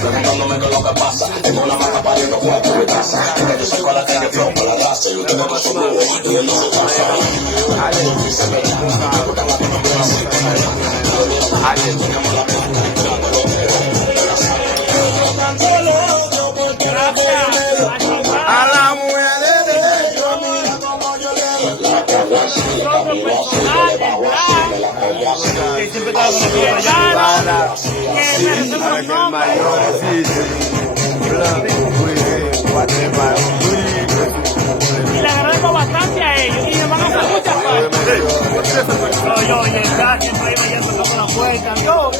Preguntándome qué es lo que pasa. Tengo una marca pariendo cuatro de casa. Yo soy con la calle flow, con la raza. Y usted me con su nudo. Y él no se pasa. Y se me da. Porque la tengo bien así. Tenemos la A la mujer de Dios, mira como yo Que siempre estaba con la cara. Y le agradezco bastante a ellos y me van a hacer muchas faltas. Yo, y el gas siempre iba ya tocando la puerta. Yo,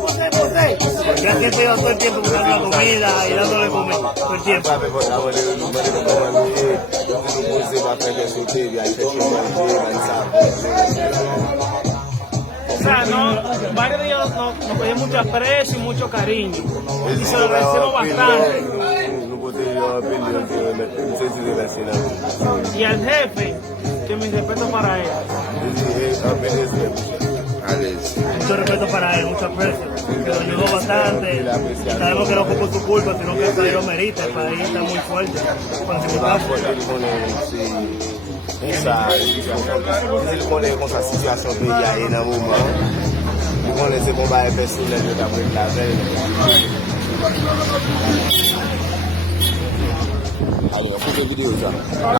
José. Ya siempre yo todo el tiempo buscando la comida y dándole comida todo el tiempo. O sea, varios de ellos nos cogían mucho aprecio y mucho cariño. Y se lo agradecemos bastante. Y al jefe, que mi respeto para él. Mucho respeto para él, mucho aprecio. Que lo ayudó bastante. Y sabemos que no fue por su culpa, sino que el país lo merita. El país está muy fuerte. Il connaît comme sa situation pays a dans un moment. Il connaît ce combat personnel de la veille. Allez, on fait des vidéos ça.